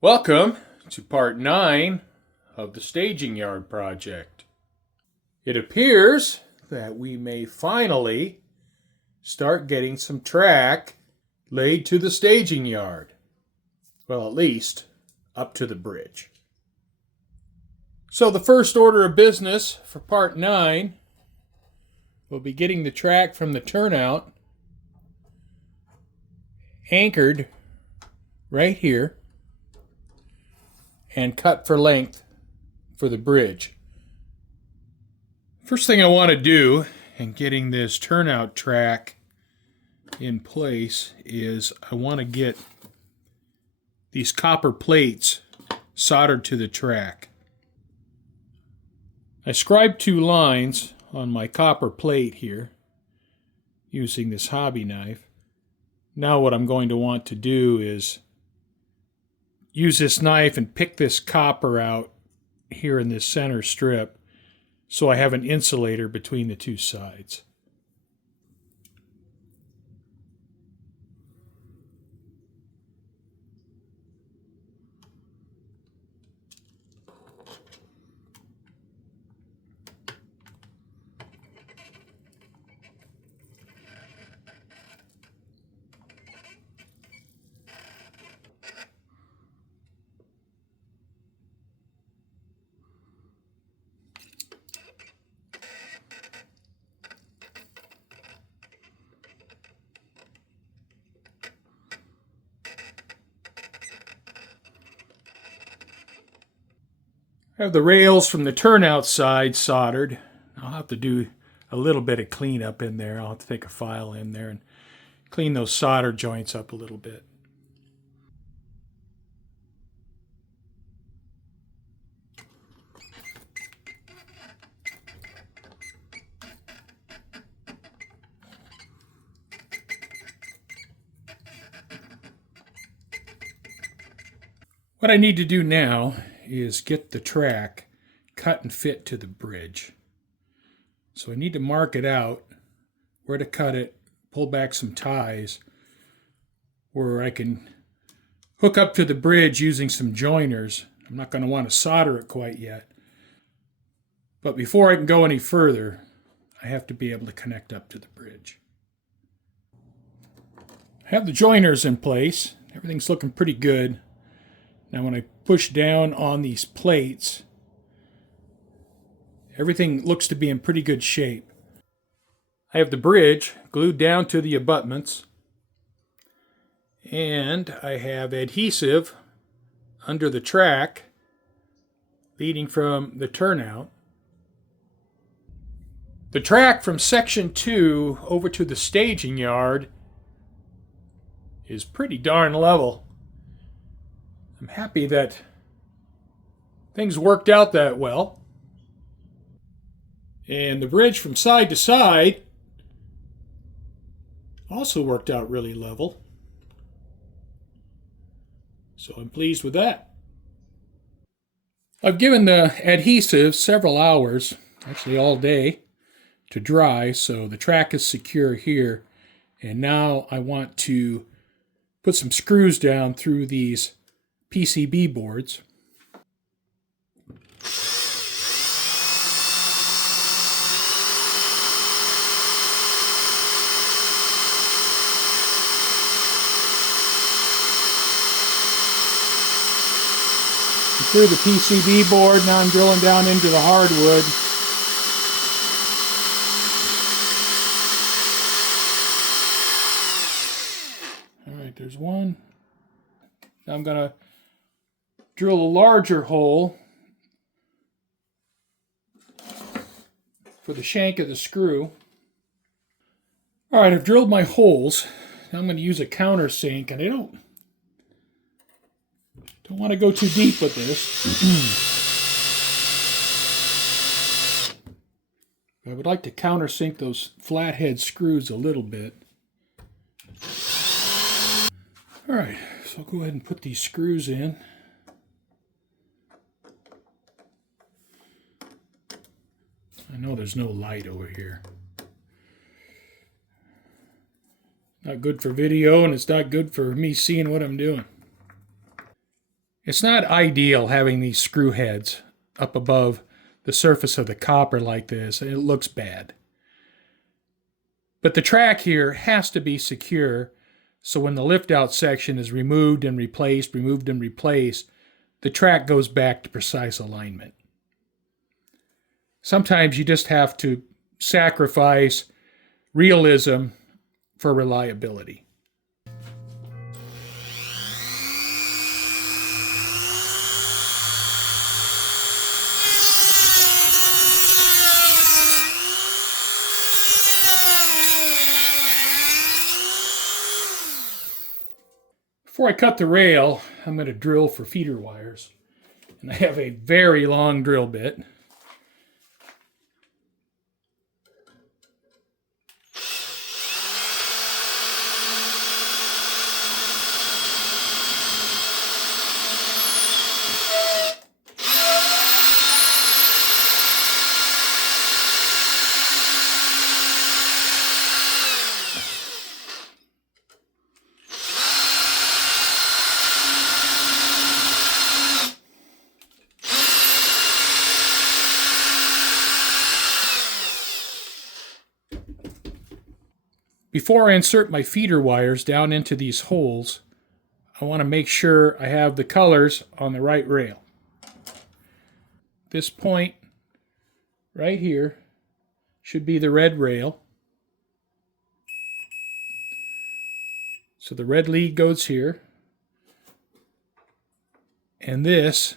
Welcome to part 9 of the staging yard project. It appears that we may finally start getting some track laid to the staging yard. Well, at least up to the bridge. So the first order of business for part 9 will be getting the track from the turnout anchored right here and cut for length for the bridge. First thing I want to do in getting this turnout track in place is I want to get these copper plates soldered to the track. I scribed 2 lines on my copper plate here using this hobby knife. Now what I'm going to want to do is use this knife and pick this copper out here in this center strip so I have an insulator between the 2 sides. I have the rails from the turnout side soldered. I'll have to do a little bit of cleanup in there. I'll have to take a file in there and clean those solder joints up a little bit. What I need to do now is get the track cut and fit to the bridge. So I need to mark it out, where to cut it, pull back some ties, where I can hook up to the bridge using some joiners. I'm not going to want to solder it quite yet. But before I can go any further, I have to be able to connect up to the bridge. I have the joiners in place. Everything's looking pretty good. Now when I push down on these plates, everything looks to be in pretty good shape. I have the bridge glued down to the abutments, and I have adhesive under the track leading from the turnout. The track from section 2 over to the staging yard is pretty darn level. I'm happy that things worked out that well. And the bridge from side to side also worked out really level. So I'm pleased with that. I've given the adhesive several hours, actually all day, to dry, so the track is secure here. And now I want to put some screws down through these PCB boards. Through the PCB board, now I'm drilling down into the hardwood. All right, there's one. Now I'm going to drill a larger hole for the shank of the screw. All right, I've drilled my holes. Now I'm going to use a countersink, and I don't want to go too deep with this. I would like to countersink those flathead screws a little bit. All right, so I'll go ahead and put these screws in. I know there's no light over here. Not good for video, and it's not good for me seeing what I'm doing. It's not ideal having these screw heads up above the surface of the copper like this. It looks bad. But the track here has to be secure, so when the lift out section is removed and replaced, the track goes back to precise alignment. Sometimes you just have to sacrifice realism for reliability. Before I cut the rail, I'm going to drill for feeder wires. And I have a very long drill bit. Before I insert my feeder wires down into these holes, I want to make sure I have the colors on the right rail. This point right here should be the red rail. So the red lead goes here. And this,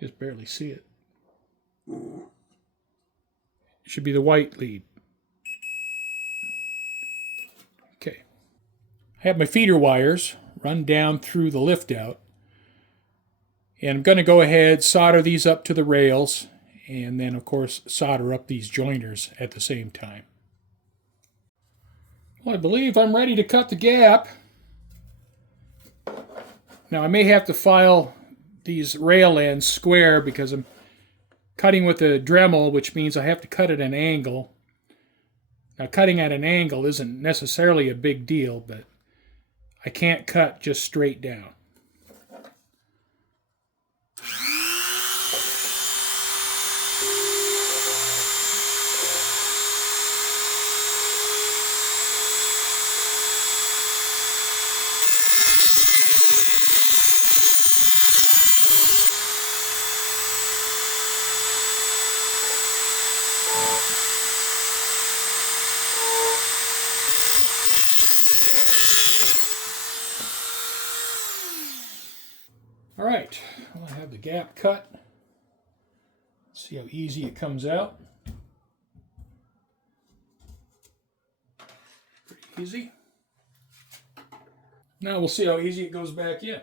just barely see it, should be the white lead. Okay. I have my feeder wires run down through the lift out. And I'm going to go ahead, solder these up to the rails, and then of course solder up these joiners at the same time. Well, I believe I'm ready to cut the gap. Now I may have to file these rail ends square because I'm cutting with a Dremel, which means I have to cut at an angle. Now cutting at an angle isn't necessarily a big deal, but I can't cut just straight down. All right, well, I have the gap cut. Let's see how easy it comes out. Pretty easy. Now we'll see how easy it goes back in.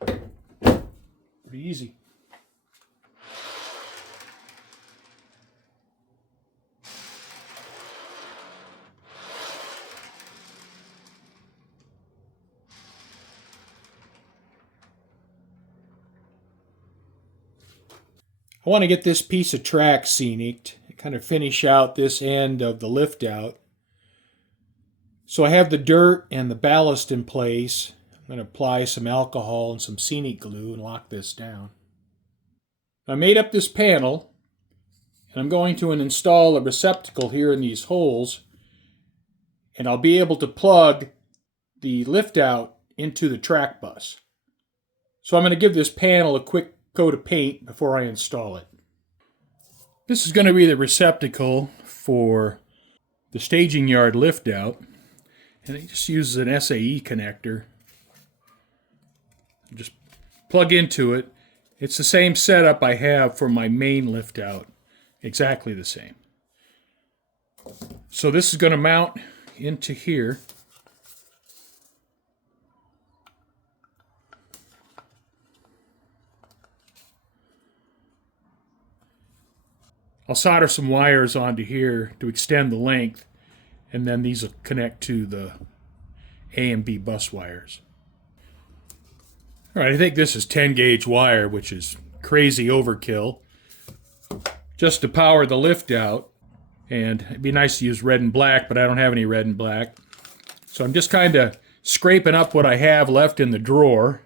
Pretty easy. I want to get this piece of track scenic, kind of finish out this end of the lift out. So I have the dirt and the ballast in place. I'm going to apply some alcohol and some scenic glue and lock this down. I made up this panel, and I'm going to install a receptacle here in these holes, and I'll be able to plug the lift out into the track bus. So I'm going to give this panel a quick coat of paint before I install it. This is going to be the receptacle for the staging yard lift out, and it just uses an SAE connector. Just plug into it. It's the same setup I have for my main lift out, exactly the same. So this is going to mount into here. I'll solder some wires onto here to extend the length, and then these will connect to the A and B bus wires. All right, I think this is 10 gauge wire, which is crazy overkill. Just to power the lift out, And it'd be nice to use red and black, but I don't have any red and black. So I'm just kind of scraping up what I have left in the drawer.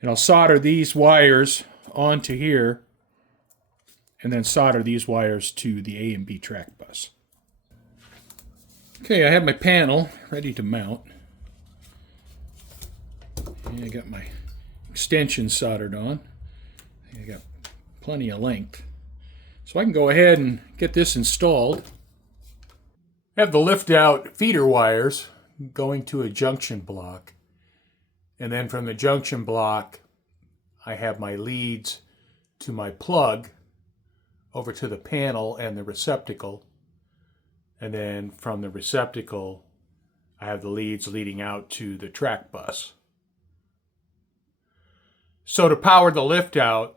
And I'll solder these wires onto here, and then solder these wires to the A and B track bus. Okay, I have my panel ready to mount. And I got my extensions soldered on. I got plenty of length. So I can go ahead and get this installed. I have the lift out feeder wires going to a junction block. And then from the junction block, I have my leads to my plug over to the panel and the receptacle. And then from the receptacle, I have the leads leading out to the track bus. So to power the lift out,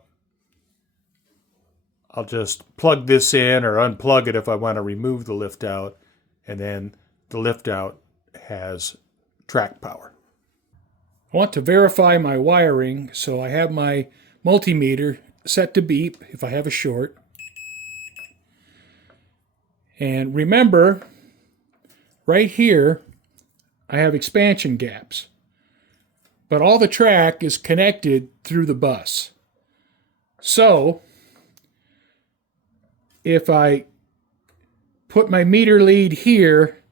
I'll just plug this in or unplug it if I want to remove the lift out, and then the lift out has track power. I want to verify my wiring, so I have my multimeter set to beep if I have a short. And remember, right here, I have expansion gaps. But all the track is connected through the bus. So, if I put my meter lead here,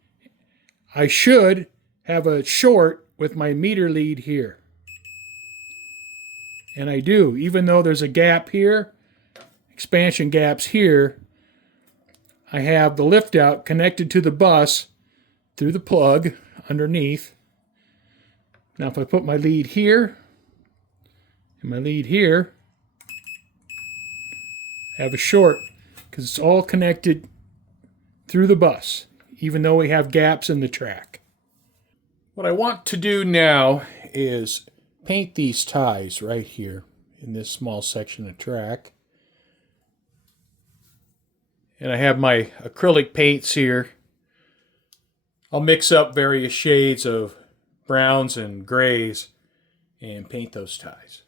I should have a short with my meter lead here. And I do, even though there's a gap here, expansion gaps here, I have the lift out connected to the bus through the plug underneath. Now if I put my lead here and my lead here, I have a short because it's all connected through the bus, even though we have gaps in the track. What I want to do now is paint these ties right here in this small section of track. And I have my acrylic paints here. I'll mix up various shades of browns and grays and paint those ties.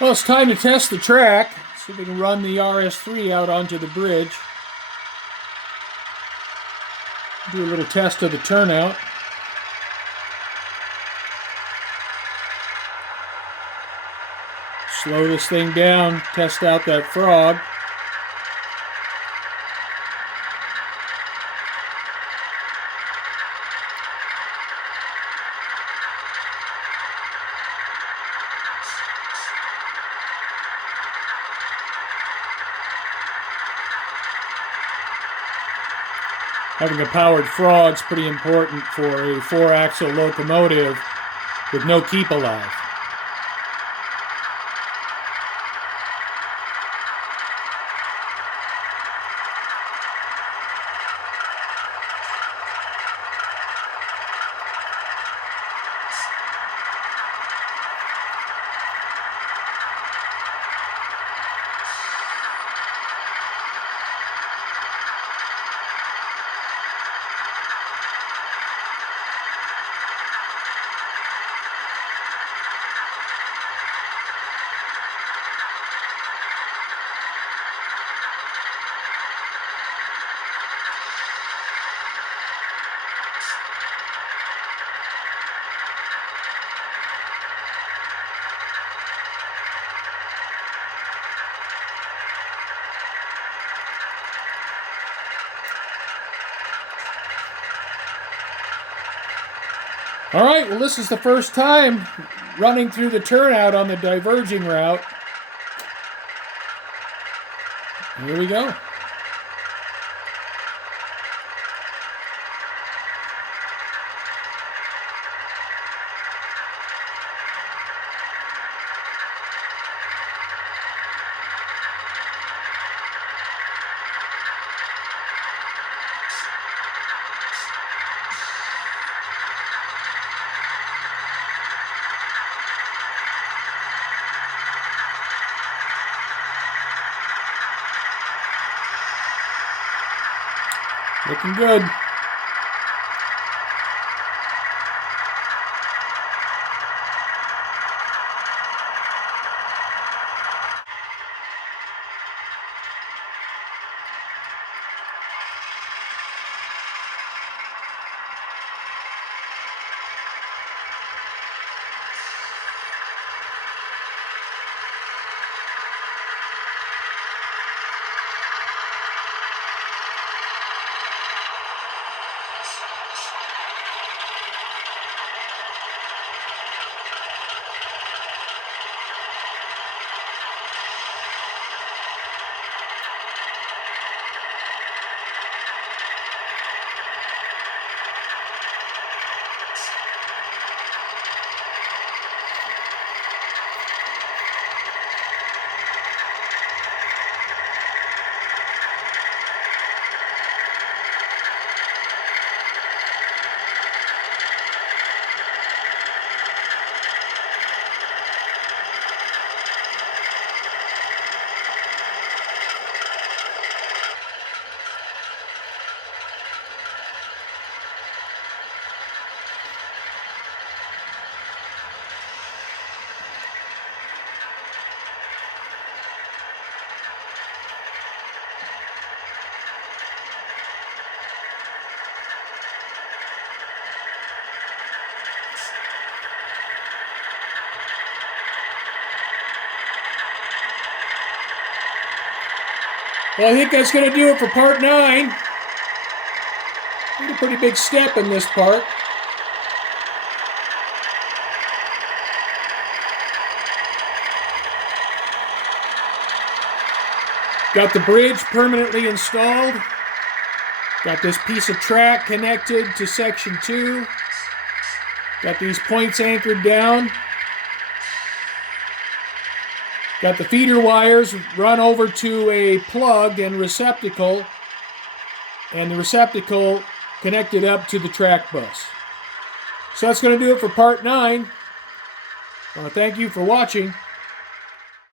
Well, it's time to test the track. See if we can run the RS3 out onto the bridge. Do a little test of the turnout. Slow this thing down, test out that frog. Having a powered frog is pretty important for a 4-axle locomotive with no keep alive. All right, well, this is the first time running through the turnout on the diverging route. Here we go. Looking good. Well, I think that's going to do it for part 9. Made a pretty big step in this part. Got the bridge permanently installed. Got this piece of track connected to section 2. Got these points anchored down. Got the feeder wires run over to a plug and receptacle, and the receptacle connected up to the track bus. So that's going to do it for part 9. I want to thank you for watching.